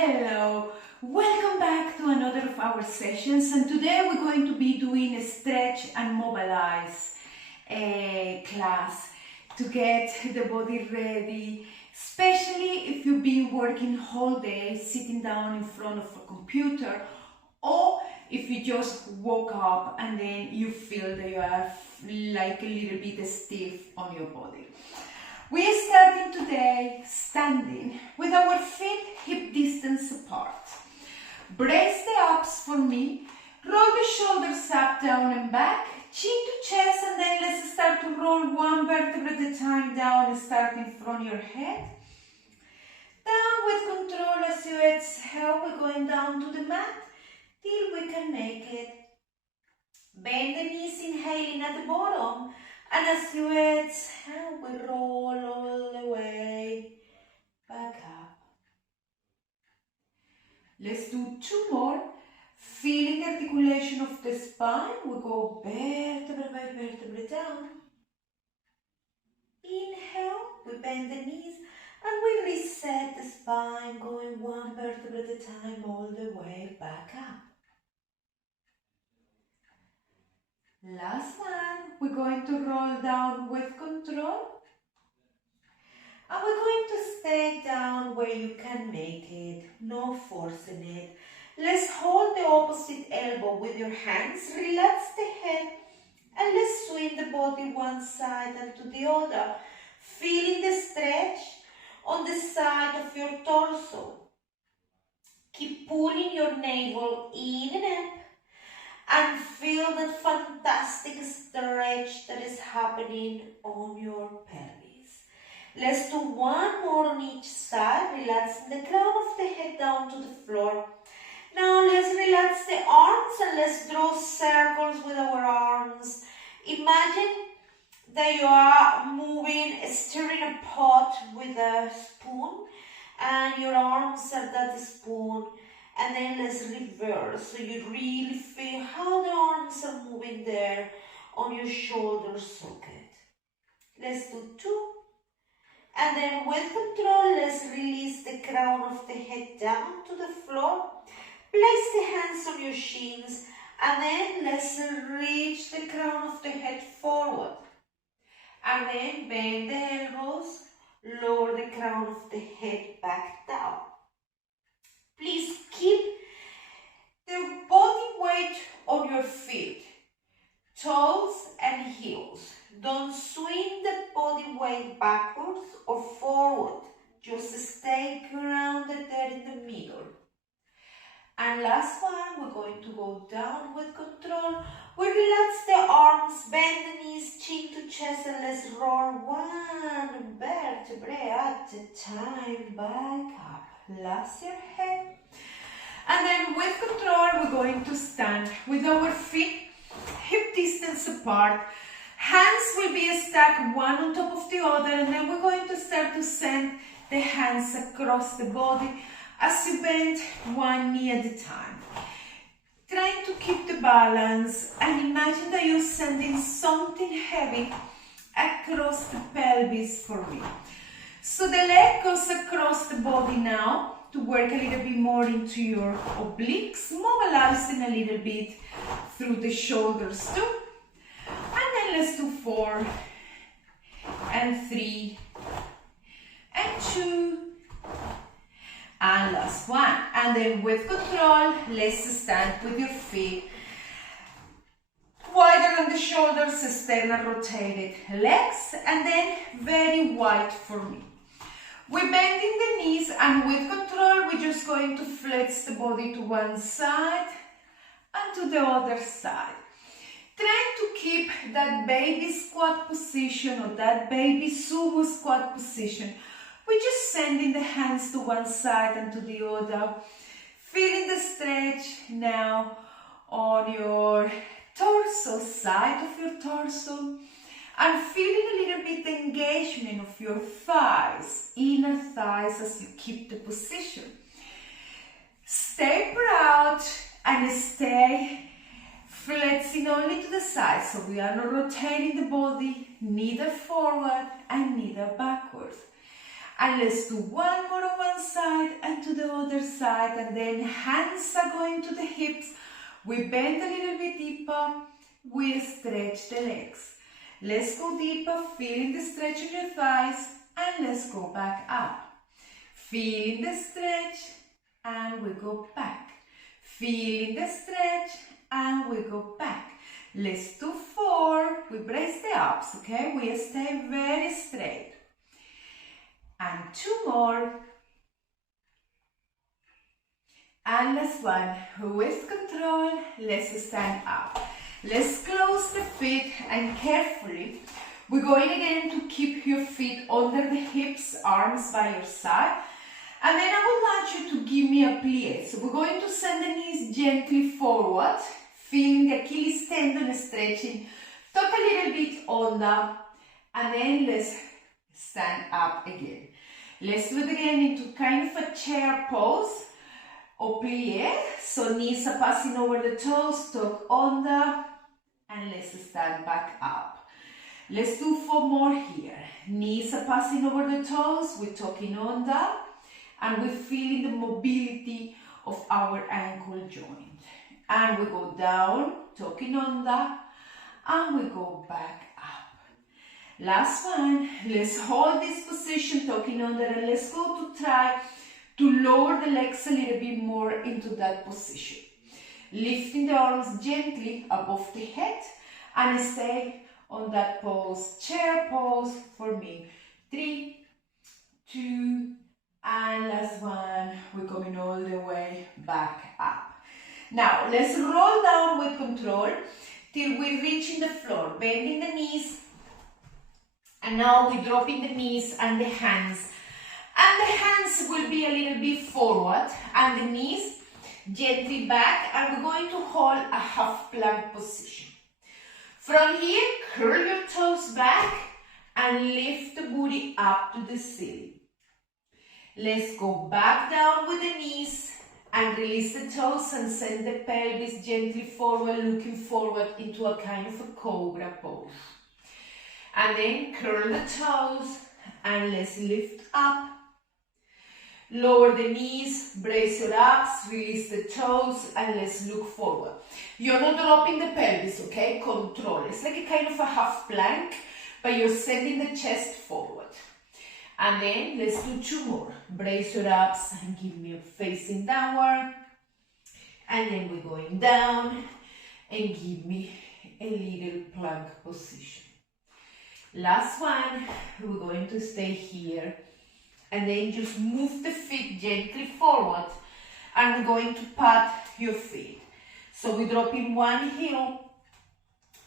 Hello, welcome back to another of our sessions, and today we're going to be doing a stretch and mobilize class to get the body ready, especially if you've been working whole day sitting down in front of a computer, or if you just woke up and then you feel that you are like a little bit stiff on your body. We are starting today standing with our feet hip distance apart. Brace the abs for me, roll the shoulders up, down and back, chin to chest, and then let's start to roll one vertebra at a time down, starting from your head. Down with control as you exhale, we're going down to the mat till we can make it. Bend the knees, inhaling at the bottom. And as you exhale, we roll all the way back up. Let's do two more. Feeling the articulation of the spine, we go vertebra by vertebra down. Inhale, we bend the knees and we reset the spine, going one vertebra at a time all the way back up. Last one, we're going to roll down with control. And we're going to stay down where you can make it, no forcing it. Let's hold the opposite elbow with your hands, relax the head, and let's swing the body one side and to the other, feeling the stretch on the side of your torso. Keep pulling your navel in and up. And feel that fantastic stretch that is happening on your pelvis. Let's do one more on each side, relaxing the crown of the head down to the floor. Now let's relax the arms and let's draw circles with our arms. Imagine that you are moving, stirring a pot with a spoon, and your arms are that spoon. And then let's reverse, so you really feel how the arms are moving there on your shoulder socket. Let's do two. And then with control, let's release the crown of the head down to the floor. Place the hands on your shins. And then let's reach the crown of the head forward. And then bend the elbows, lower the crown of the head back down. Please keep the body weight on your feet, toes and heels. Don't swing the body weight backwards or forward. Just stay grounded there in the middle. And last one, we're going to go down with control. We relax the arms, bend the knees, chin to chest, and let's roll one vertebra at a time back up. Relax your head. And then with control, we're going to stand with our feet hip distance apart. Hands will be stacked one on top of the other, and then we're going to start to send the hands across the body as you bend one knee at a time. Trying to keep the balance and imagine that you're sending something heavy across the pelvis for me. So the leg goes across the body now to work a little bit more into your obliques, mobilizing a little bit through the shoulders too. And then let's do 4 and 3 and 2 and last one. And then with control, let's stand with your feet wider on the shoulders, sternal rotated legs, and then very wide for me. We're bending the knees, and with control, we're just going to flex the body to one side and to the other side. Trying to keep that baby squat position or that baby sumo squat position. We're just sending the hands to one side and to the other. Feeling the stretch now on your torso, side of your torso. And feeling a little bit the engagement of your thighs, inner thighs, as you keep the position. Stay proud and stay flexing only to the side. So we are not rotating the body, neither forward and neither backwards. And let's do one more on one side and to the other side, and then hands are going to the hips. We bend a little bit deeper, we stretch the legs. Let's go deeper, feeling the stretch in your thighs, and let's go back up. Feeling the stretch, and we go back. Feeling the stretch, and we go back. Let's do 4. We brace the abs, okay? We stay very straight. And 2 more. And last one. With control, let's stand up. Let's close the feet, and carefully, we're going again to keep your feet under the hips, arms by your side. And then I would like you to give me a plie. So we're going to send the knees gently forward, feeling the Achilles tendon stretching. Tuck a little bit under, and then let's stand up again. Let's do it again into kind of a chair pose or plie. So knees are passing over the toes, tuck under, and let's stand back up. Let's do 4 more here. Knees are passing over the toes, we're tucking under, and we're feeling the mobility of our ankle joint. And we go down, tucking under, and we go back up. Last one, let's hold this position, tucking under, and let's go to try to lower the legs a little bit more into that position. Lifting the arms gently above the head, and stay on that pose, chair pose for me. 3, 2, and last one, we're coming all the way back up. Now, let's roll down with control till we reach in the floor, bending the knees. And now we're dropping the knees and the hands. And the hands will be a little bit forward, and the knees gently back, and we're going to hold a half plank position. From here, curl your toes back and lift the booty up to the ceiling. Let's go back down with the knees and release the toes and send the pelvis gently forward, looking forward into a kind of a cobra pose. And then curl the toes and let's lift up. Lower the knees, brace your abs, release the toes, and let's look forward. You're not dropping the pelvis, okay? Control. It's like a kind of a half plank, but you're sending the chest forward. And then let's do 2 more. Brace your abs and give me a facing downward. And then we're going down and give me a little plank position. Last one, we're going to stay here. And then just move the feet gently forward, and we're going to pat your feet. So we're dropping one heel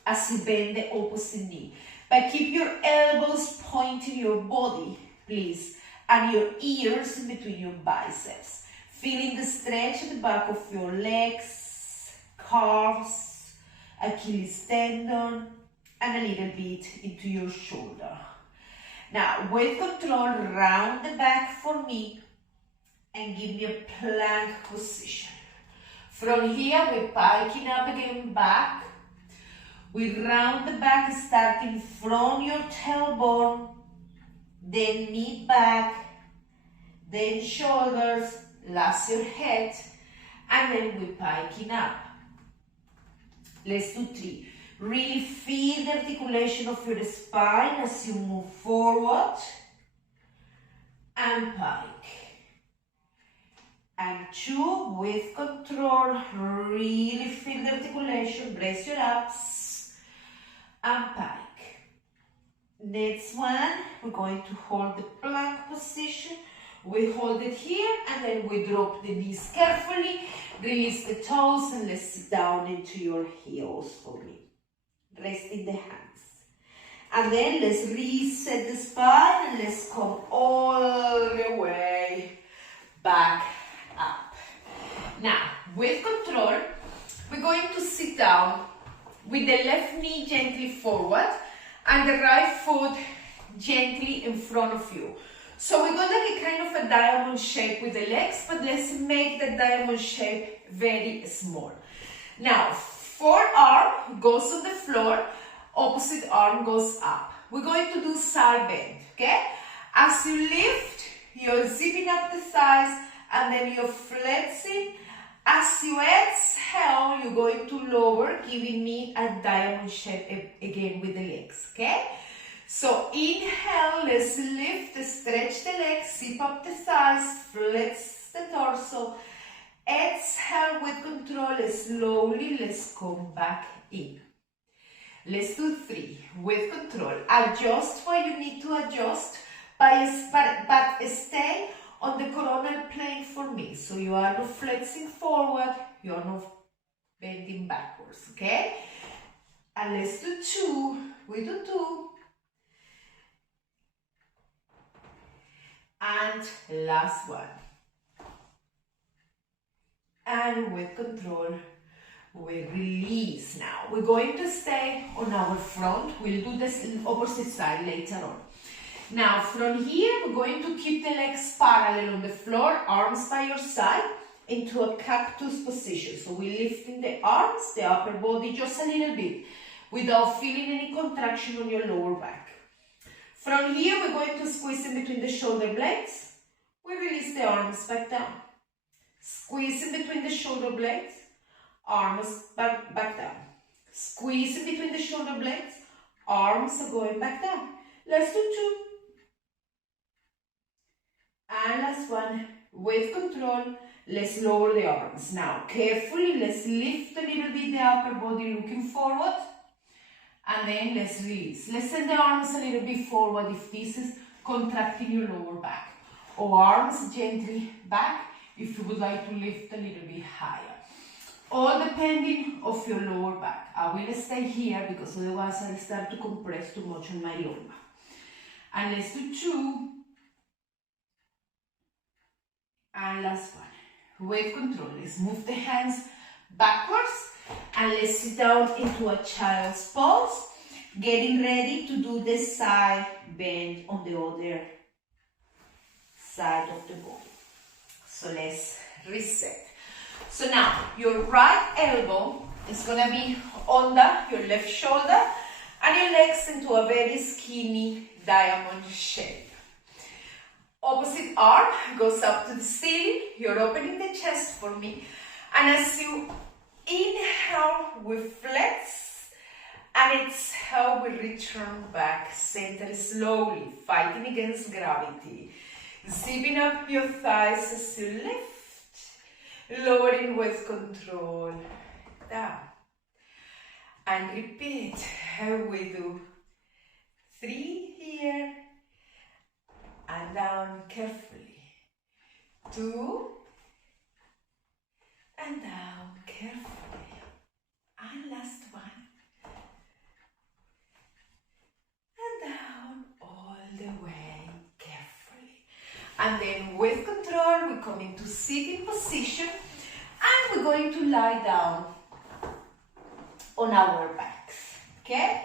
as you bend the opposite knee. But keep your elbows pointing your body, please, and your ears in between your biceps. Feeling the stretch at the back of your legs, calves, Achilles tendon, and a little bit into your shoulder. Now, with control, round the back for me and give me a plank position. From here, we're piking up again back. We round the back, starting from your tailbone, then knee back, then shoulders, last your head, and then we're piking up. Let's do 3. Really feel the articulation of your spine as you move forward and pike. And 2, with control, really feel the articulation, brace your abs and pike. Next one, we're going to hold the plank position. We hold it here and then we drop the knees carefully, release the toes, and let's sit down into your heels for me. Resting the hands. And then let's reset the spine and let's come all the way back up. Now, with control, we're going to sit down with the left knee gently forward and the right foot gently in front of you. So we're going to get kind of a diamond shape with the legs, but let's make the diamond shape very small. Now, forearm goes on the floor, opposite arm goes up. We're going to do side bend, okay? As you lift, you're zipping up the thighs, and then you're flexing. As you exhale, you're going to lower, giving me a diamond shape again with the legs, okay? So inhale, let's lift, stretch the legs, zip up the thighs, flex the torso. Exhale with control, slowly, let's come back in. Let's do 3 with control. Adjust where you need to adjust, but stay on the coronal plane for me. So you are not flexing forward, you are not bending backwards, okay? And let's do 2. We do 2. And last one. And with control, we release now. We're going to stay on our front. We'll do this opposite side later on. Now from here, we're going to keep the legs parallel on the floor, arms by your side, into a cactus position. So we're lifting the arms, the upper body just a little bit, without feeling any contraction on your lower back. From here, we're going to squeeze in between the shoulder blades. We release the arms back down. Squeeze in between the shoulder blades, arms back down. Squeeze in between the shoulder blades, arms are going back down. Let's do 2. And last one, with control, let's lower the arms. Now, carefully, let's lift a little bit the upper body looking forward. And then let's release. Let's send the arms a little bit forward if this is contracting your lower back. Or arms gently back if you would like to lift a little bit higher. All depending of your lower back. I will stay here because otherwise I'll start to compress too much on my lower back. And let's do 2. And last one. With control, let's move the hands backwards and let's sit down into a child's pose, getting ready to do the side bend on the other side of the body. So let's reset. So now your right elbow is going to be under your left shoulder and your legs into a very skinny diamond shape. Opposite arm goes up to the ceiling. You're opening the chest for me. And as you inhale, we flex. And exhale, we return back. Center slowly, fighting against gravity. Zipping up your thighs as you lift. Lowering with control. Down. And repeat. We do 3 here. And down carefully. 2. And down carefully. And last one. And down all the way carefully. And then with control, we come into sitting position. And we're going to lie down on our backs. Okay?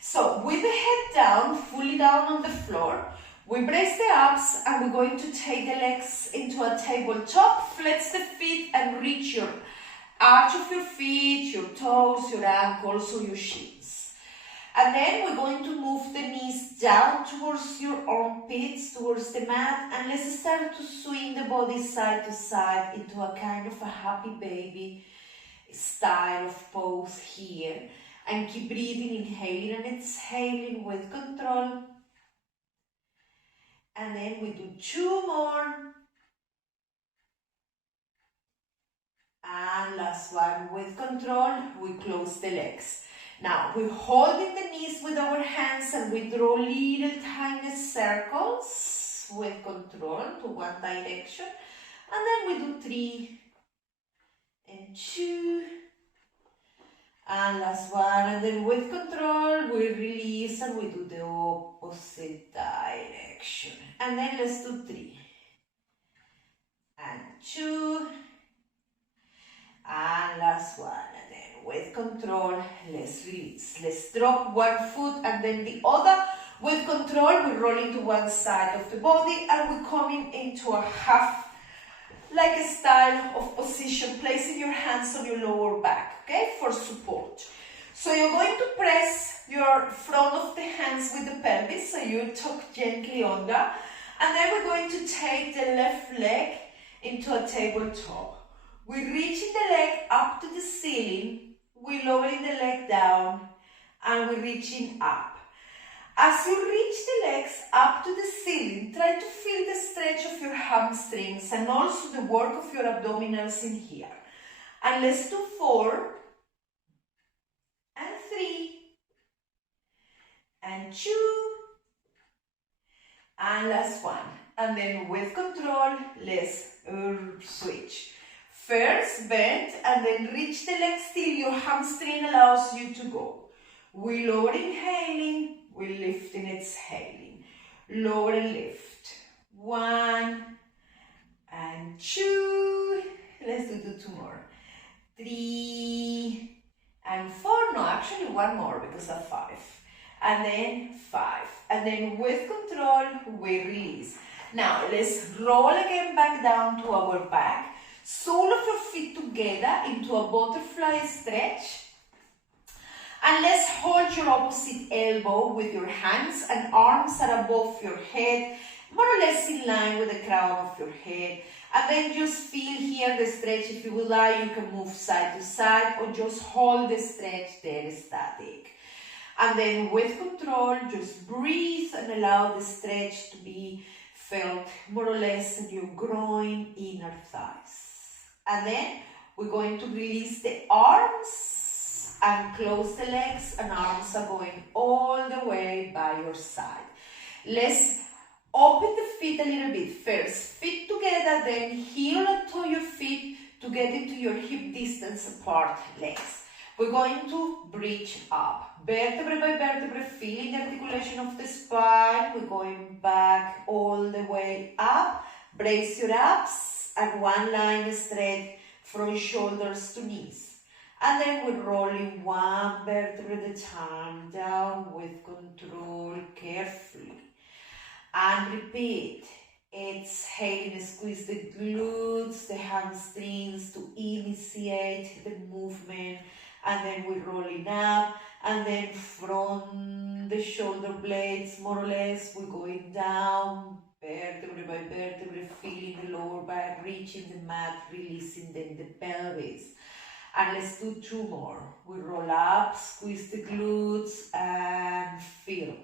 So with the head down, fully down on the floor, we brace the abs and we're going to take the legs into a tabletop, flex the feet and reach your arch of your feet, your toes, your ankles or your shins. And then we're going to move the knees down towards your armpits, towards the mat, and let's start to swing the body side to side into a kind of a happy baby style of pose here. And keep breathing, inhaling and exhaling with control. And then we do 2 more. And last one, with control, we close the legs. Now, we're holding the knees with our hands and we draw little tiny circles with control to one direction. And then we do 3 and 2. And last one, and then with control, we release and we do the opposite direction. And then let's do 3. And 2. And last one, and then with control, let's release. Let's drop one foot and then the other. With control, we roll into one side of the body and we're coming into a half, like a style of position, placing your hands on your lower back, okay, for support. So you're going to press your front of the hands with the pelvis, so you tuck gently under, And then we're going to take the left leg into a tabletop. We're reaching the leg up to the ceiling, we're lowering the leg down, and we're reaching up. As you reach the legs up to the ceiling, try to feel the stretch of your hamstrings and also the work of your abdominals in here. And let's do 4, and 3, and 2, and last one. And then with control, let's switch. First bend and then reach the leg till your hamstring allows you to go. We lower inhaling, we lifting, exhaling. Lower and lift. 1 and 2. Let's do 2 more. 3 and 4. No, actually one more because of 5. And then 5. And then with control, we release. Now let's roll again back down to our back. Sole of your feet together into a butterfly stretch. And let's hold your opposite elbow with your hands and arms are above your head, more or less in line with the crown of your head. And then just feel here the stretch. If you would like, you can move side to side or just hold the stretch there static. And then with control, just breathe and allow the stretch to be felt more or less in your groin, inner thighs. And then we're going to release the arms and close the legs, and arms are going all the way by your side. Let's open the feet a little bit. First, feet together, then heel to your feet to get into your hip distance apart legs. We're going to bridge up, vertebra by vertebra, feeling the articulation of the spine. We're going back all the way up. Brace your abs and one line straight from shoulders to knees. And then we're rolling one vertebra at a time, down with control, carefully. And repeat. Exhaling, squeeze the glutes, the hamstrings to initiate the movement. And then we're rolling up, and then from the shoulder blades, more or less, we're going down, vertebra by vertebra, feeling the lower back, reaching the mat, releasing then the pelvis. And let's do 2 more. We roll up, squeeze the glutes, and feel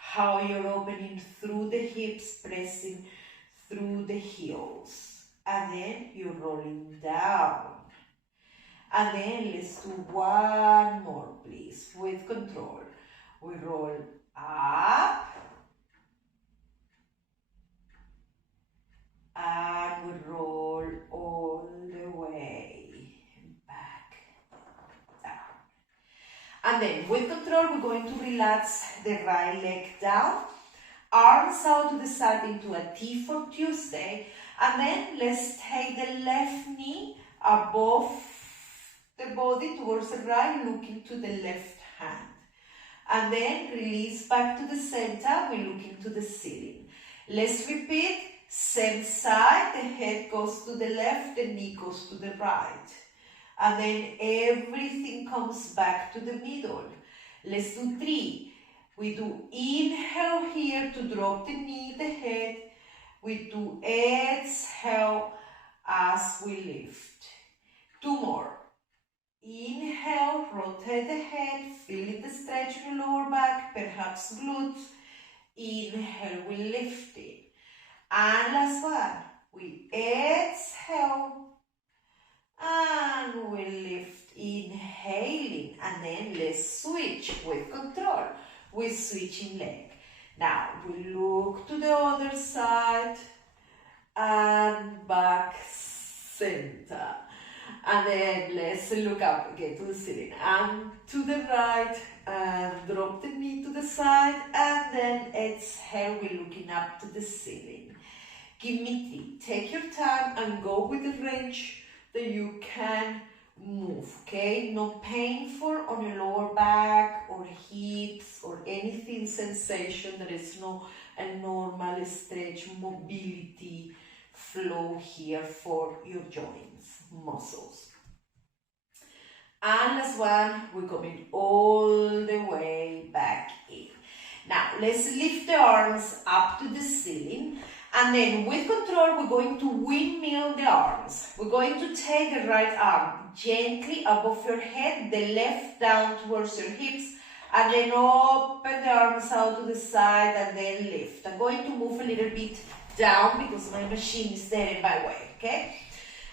how you're opening through the hips, pressing through the heels. And then you're rolling down. And then let's do 1 more, please, with control. We roll up. And we roll all the way back down. And then with control, we're going to relax the right leg down. Arms out to the side into a T for Tuesday. And then let's take the left knee above the body towards the right, looking to the left hand. And then release back to the center, we're looking to the ceiling. Let's repeat, same side, the head goes to the left, the knee goes to the right. And then everything comes back to the middle. Let's do 3. We do inhale here to drop the knee, the head. We do exhale as we lift. 2 more. Inhale, rotate the head, feeling the stretch in your lower back, perhaps glutes. Inhale, we lift it. And last one, we exhale and we lift, inhaling. And then let's switch with control. We're switching leg. Now we look to the other side and back center. And then let's look up again to the ceiling and to the right, and drop the knee to the side, and then exhale, we're looking up to the ceiling. Give me 3. Take your time and go with the range that you can move, okay? No painful on your lower back or hips or anything sensation. There is no a normal stretch, mobility, flow here for your joints, muscles. And last one, we're coming all the way back in. Now, let's lift the arms up to the ceiling. And then with control, we're going to windmill the arms. We're going to take the right arm gently above your head, the left down towards your hips, and then open the arms out to the side and then lift. I'm going to move a little bit down because my machine is there in my way, okay?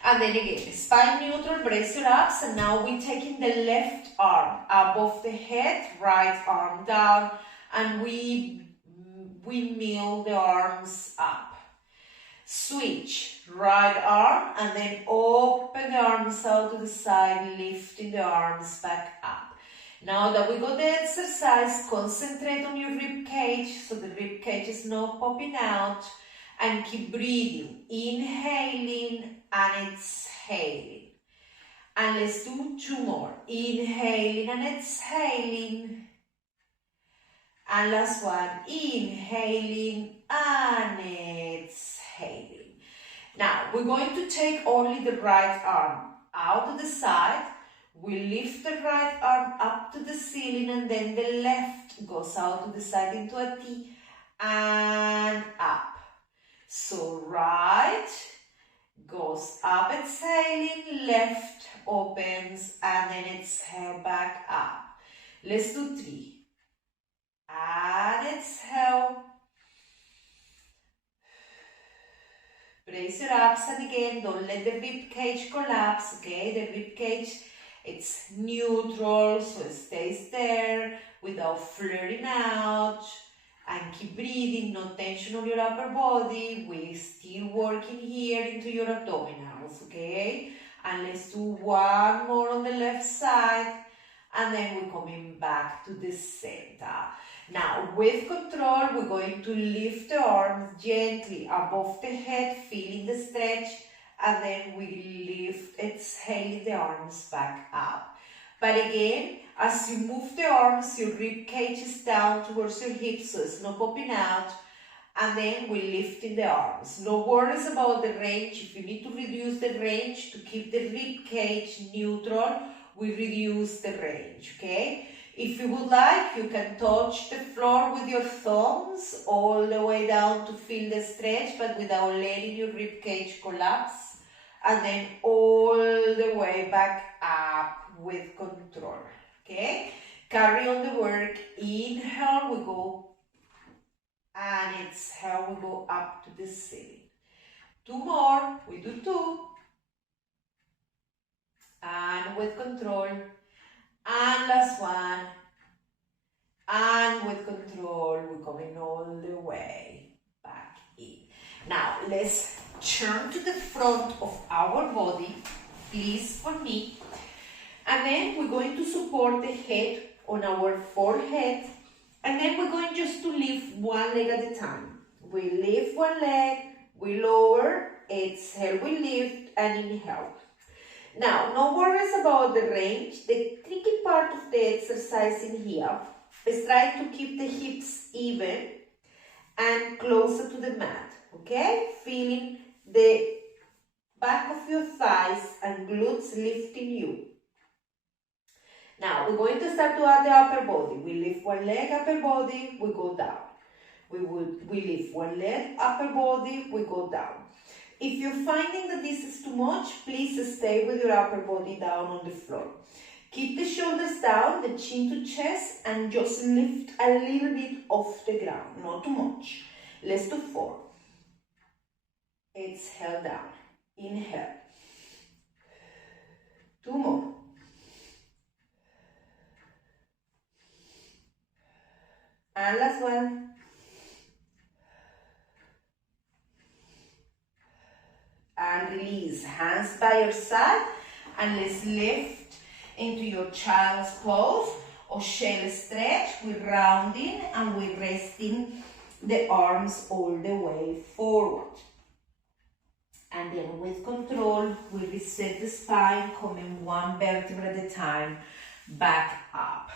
And then again, spine neutral, brace your abs, and now we're taking the left arm above the head, right arm down, and we windmill the arms up. Switch, right arm, and then open the arms out to the side, lifting the arms back up. Now that we got the exercise, concentrate on your rib cage, so the rib cage is not popping out, and keep breathing, inhaling and exhaling. And let's do 2 more, inhaling and exhaling. And last one, inhaling and exhaling. Now, we're going to take only the right arm out to the side. We lift the right arm up to the ceiling, and then the left goes out to the side into a T and up. So right goes up, exhaling, left opens, and then exhale back up. Let's do 3. And exhale. Brace your abs, and again, don't let the rib cage collapse, okay? The rib cage, it's neutral, so it stays there without flaring out. And keep breathing, no tension on your upper body. We're still working here into your abdominals, okay? And let's do 1 more on the left side, and then we're coming back to the center. Now, with control, we're going to lift the arms gently above the head, feeling the stretch, and then we lift, exhaling the arms back up. But again, as you move the arms, your rib cage is down towards your hips, so it's not popping out. And then we're lifting the arms. No worries about the range. If you need to reduce the range to keep the rib cage neutral, we reduce the range, okay? If you would like, you can touch the floor with your thumbs all the way down to feel the stretch, but without letting your rib cage collapse. And then all the way back up with control, okay? Carry on the work. Inhale, we go, and exhale, we go up to the ceiling. 2 more, we do 2. And with control. And last one. And with control, we're coming all the way back in. Now, let's turn to the front of our body, please, for me. And then we're going to support the head on our forehead. And then we're going just to lift 1 leg at a time. We lift 1 leg, we lower, exhale, we lift, and inhale. Now, no worries about the range. The tricky part of the exercise in here is trying to keep the hips even and closer to the mat, okay? Feeling the back of your thighs and glutes lifting you. Now, we're going to start to add the upper body. We lift 1 leg, upper body, we go down. We lift 1 leg, upper body, we go down. If you're finding that this is too much, please stay with your upper body down on the floor. Keep the shoulders down, the chin to chest, and just lift a little bit off the ground, not too much. Let's do 4. Exhale down, inhale. 2 more. And last one. And release, hands by your side, and let's lift into your child's pose or shell stretch. We're rounding and we're resting the arms all the way forward. And then with control, we reset the spine, coming 1 vertebra at a time, back up.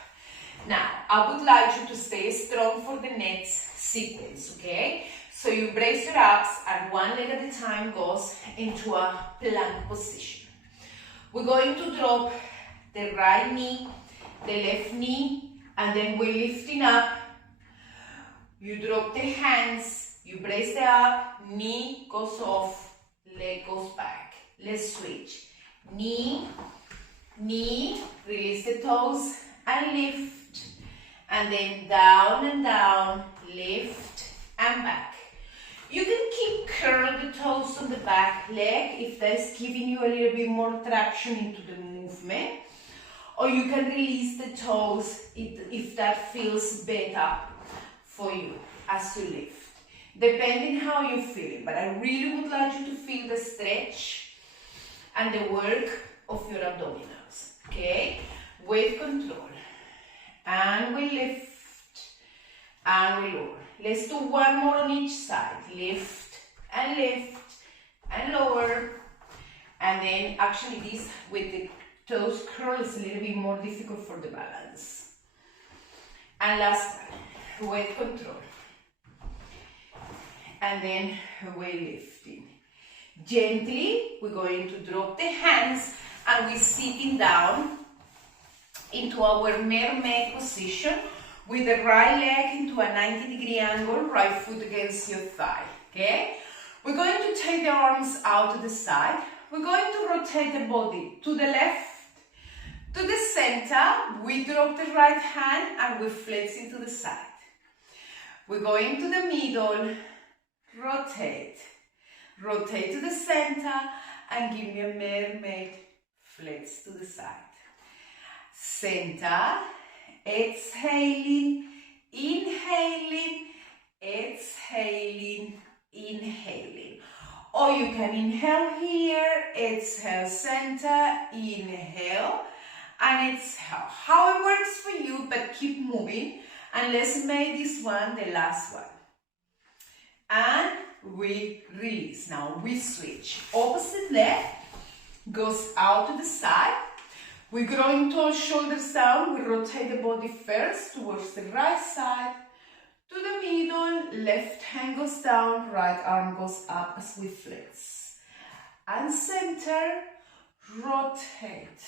Now, I would like you to stay strong for the next sequence, okay? So you brace your abs and 1 leg at a time goes into a plank position. We're going to drop the right knee, the left knee, and then we're lifting up. You drop the hands You brace the up, knee goes off, leg goes back. Let's switch. Knee, knee, release the toes and lift. And then down and down, lift and back. You can keep curl the toes on the back leg if that's giving you a little bit more traction into the movement. Or you can release the toes if that feels better for you as you lift. Depending how you feel. But I really would like you to feel the stretch and the work of your abdominals. Okay? With control. And we lift. And we lower. Let's do one more on each side. Lift and lower. And then actually this with the toes curl is a little bit more difficult for the balance. And last one, with control. And then we're lifting. Gently, we're going to drop the hands and we're sitting down into our mermaid position with the right leg into a 90-degree angle, right foot against your thigh, okay? We're going to take the arms out to the side. We're going to rotate the body to the left, to the center. We drop the right hand and we flex into the side. We're going to the middle, rotate. Rotate to the center and give me a mermaid flex to the side. Center, exhaling, inhaling, exhaling, inhaling. Or you can inhale here, exhale center, inhale and exhale. How it works for you, but keep moving. And let's make this one the last one. And we release. Now we switch. Opposite leg goes out to the side. We're growing tall, shoulders down. We rotate the body first towards the right side. To the middle, left hand goes down, right arm goes up as we flex. And center, rotate.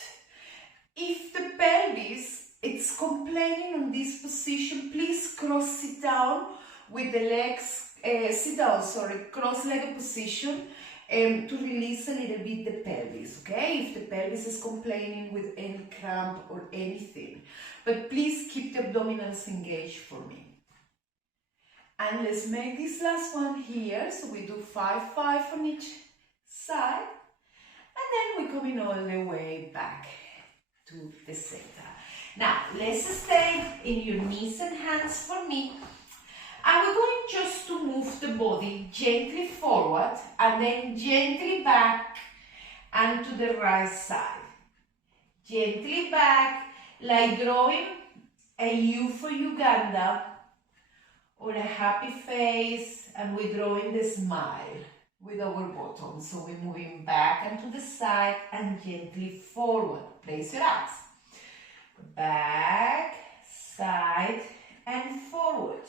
If the pelvis it's complaining on this position, please cross it down with the legs, cross-legged position to release a little bit the pelvis, okay? If the pelvis is complaining with any cramp or anything. But please keep the abdominals engaged for me. And let's make this last one here. So we do 5, 5 on each side. And then we're coming all the way back to the center. Now, let's stay in your knees and hands for me. And we're going just to move the body gently forward and then gently back and to the right side. Gently back, like drawing a U for Uganda or a happy face, and we're drawing the smile with our bottom. So we're moving back and to the side and gently forward. Place your abs. Back, side, and forward.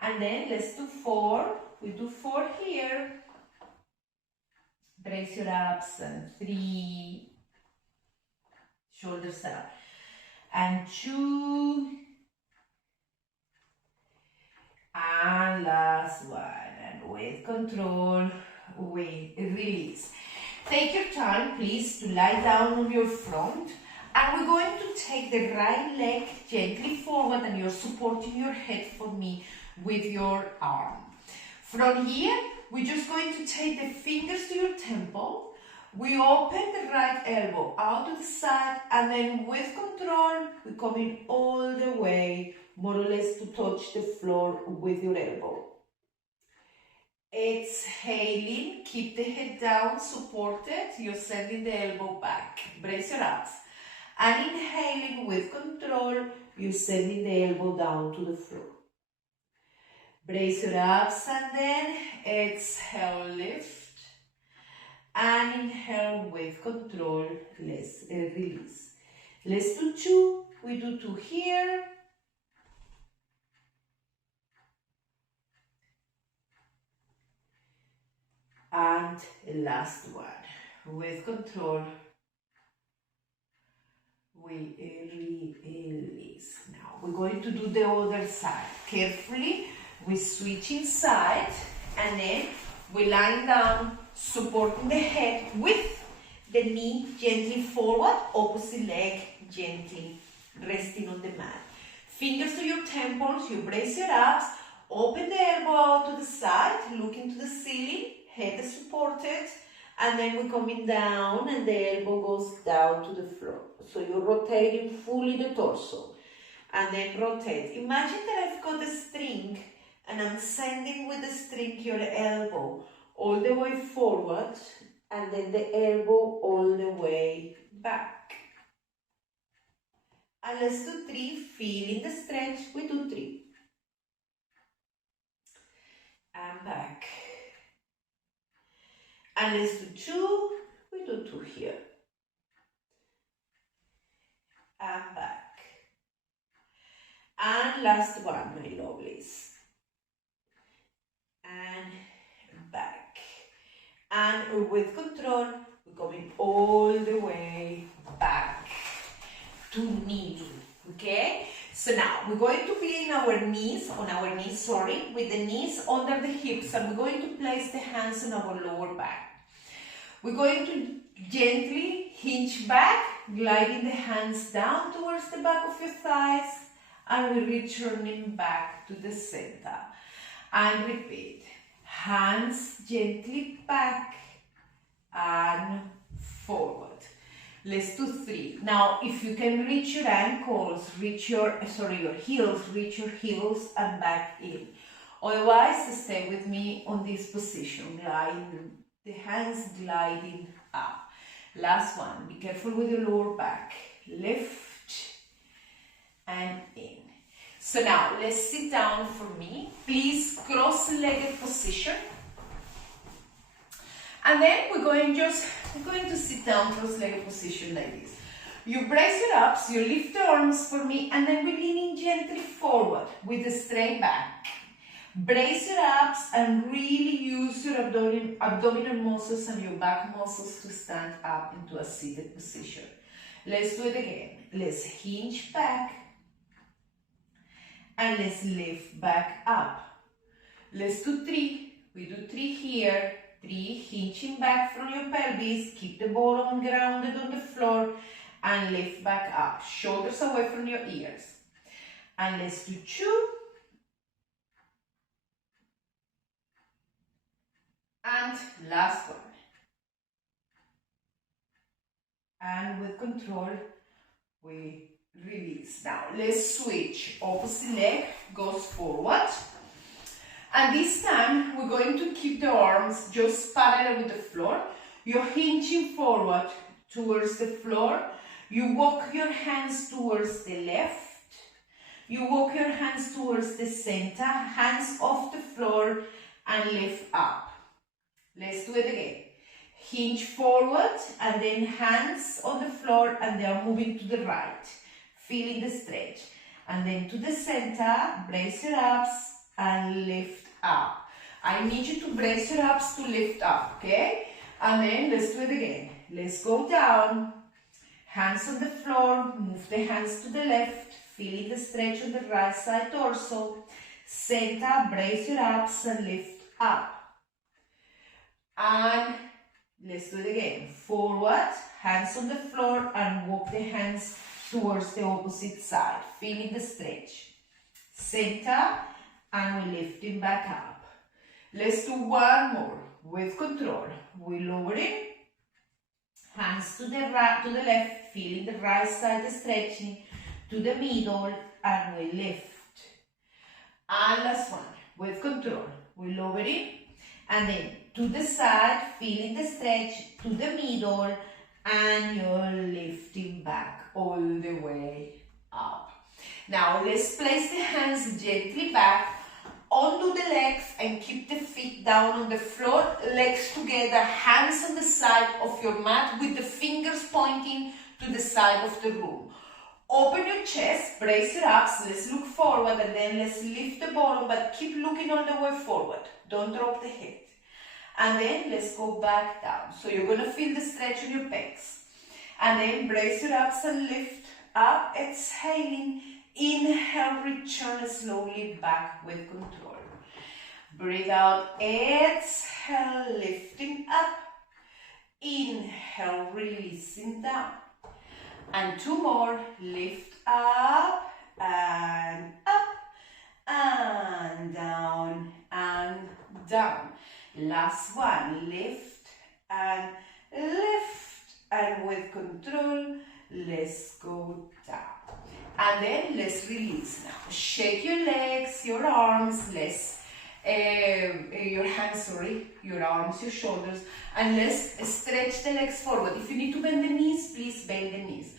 And then let's do 4. We do 4 here. Brace your abs and 3. Shoulders up. And 2. And last one. And with control, we release. Take your time, please, to lie down on your front. And we're going to take the right leg gently forward and you're supporting your head for me with your arm. From here, we're just going to take the fingers to your temple. We open the right elbow out to the side and then with control, we're coming all the way, more or less to touch the floor with your elbow. Exhaling, keep the head down, supported. You're sending the elbow back. Brace your abs. And inhaling with control, you're sending the elbow down to the floor. Brace your abs and then exhale, lift. And inhale with control, let's release. Let's do 2. We do 2 here. And last one. With control, we release. Now we're going to do the other side. Carefully We switch inside and then we lie down, supporting the head with the knee gently forward, opposite leg gently resting on the mat. Fingers to your temples, you brace your abs, open the elbow out to the side, looking to the ceiling, head is supported, and then we're coming down and the elbow goes down to the floor. So you're rotating fully the torso. And then rotate. Imagine that I've got a string and I'm sending with the string your elbow all the way forward and then the elbow all the way back. And let's do 3, feeling the stretch, we do 3. And back. And let's do 2, we do 2 here. And back. And last one, my lovelies. And back. And with control, we're coming all the way back to kneeling. Okay? So now we're going to be on our knees, with the knees under the hips, and we're going to place the hands on our lower back. We're going to gently hinge back, gliding the hands down towards the back of your thighs, and we're returning back to the center. And repeat. Hands gently back and forward. Let's do 3. Now, if you can reach your ankles, reach your heels and back in. Otherwise, stay with me on this position, gliding, the hands gliding up. Last one, be careful with your lower back. Lift and in. So now, let's sit down for me. Please, cross-legged position. And then we're going to sit down, cross-legged position like this. You brace your abs, you lift the arms for me, and then we're leaning gently forward with a straight back. Brace your abs and really use your abdominal muscles and your back muscles to stand up into a seated position. Let's do it again. Let's hinge back and let's lift back up. Let's do 3. We do 3 here. 3, hinging back from your pelvis, keep the bottom grounded on the floor and lift back up. Shoulders away from your ears. And let's do 2. And last one. And with control, we release. Now, let's switch. Opposite leg goes forward. And this time, we're going to keep the arms just parallel with the floor. You're hinging forward towards the floor. You walk your hands towards the left. You walk your hands towards the center. Hands off the floor and lift up. Let's do it again. Hinge forward and then hands on the floor and they are moving to the right. Feeling the stretch. And then to the center, brace your abs and lift up. I need you to brace your abs to lift up, okay? And then let's do it again. Let's go down. Hands on the floor. Move the hands to the left. Feeling the stretch on the right side torso. Center, brace your abs and lift up. And let's do it again. Forward, hands on the floor and walk the hands towards the opposite side. Feeling the stretch. Center and we're lifting back up. Let's do one more with control. We lower it. Hands to the right, to the left, feeling the right side stretching. To the middle and we lift. And last one with control. We lower it and then to the side, feeling the stretch, to the middle, and you're lifting back all the way up. Now let's place the hands gently back onto the legs and keep the feet down on the floor, legs together, hands on the side of your mat with the fingers pointing to the side of the room. Open your chest, brace your abs, let's look forward and then let's lift the bottom, but keep looking all the way forward. Don't drop the head. And then let's go back down. So you're going to feel the stretch on your pecs. And then brace your abs and lift up, exhaling. Inhale, return slowly back with control. Breathe out, exhale, lifting up. Inhale, releasing down. And 2 more, lift up and up and down and down. Last one, lift and with control, let's go down. And then let's release now. Shake your legs, your arms, your hands, sorry, your arms, your shoulders, and let's stretch the legs forward. If you need to bend the knees, please bend the knees.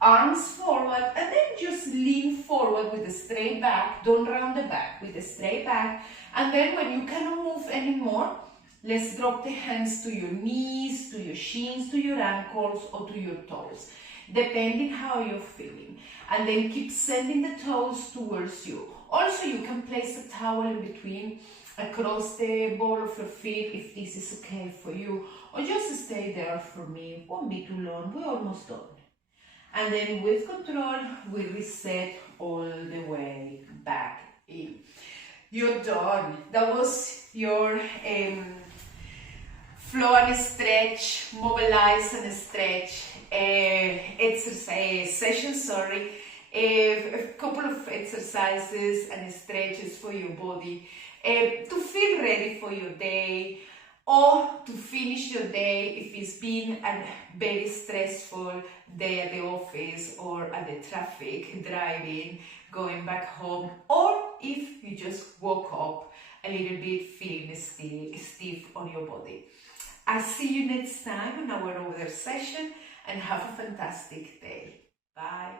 Arms forward, and then just lean forward with a straight back. Don't round the back, with a straight back. And then when you cannot move anymore, let's drop the hands to your knees, to your shins, to your ankles, or to your toes, depending how you're feeling. And then keep sending the toes towards you. Also, you can place a towel in between, across the ball of your feet, if this is okay for you, or just stay there for me. Won't be too long, we're almost done. And then with control, we reset all the way back in. You're done. That was your flow and stretch, mobilize and stretch exercise session, sorry. A couple of exercises and stretches for your body to feel ready for your day, or to finish your day if it's been a very stressful day at the office or at the traffic, driving, going back home, or if you just woke up a little bit feeling stiff on your body. I'll see you next time on our other session, and have a fantastic day. Bye.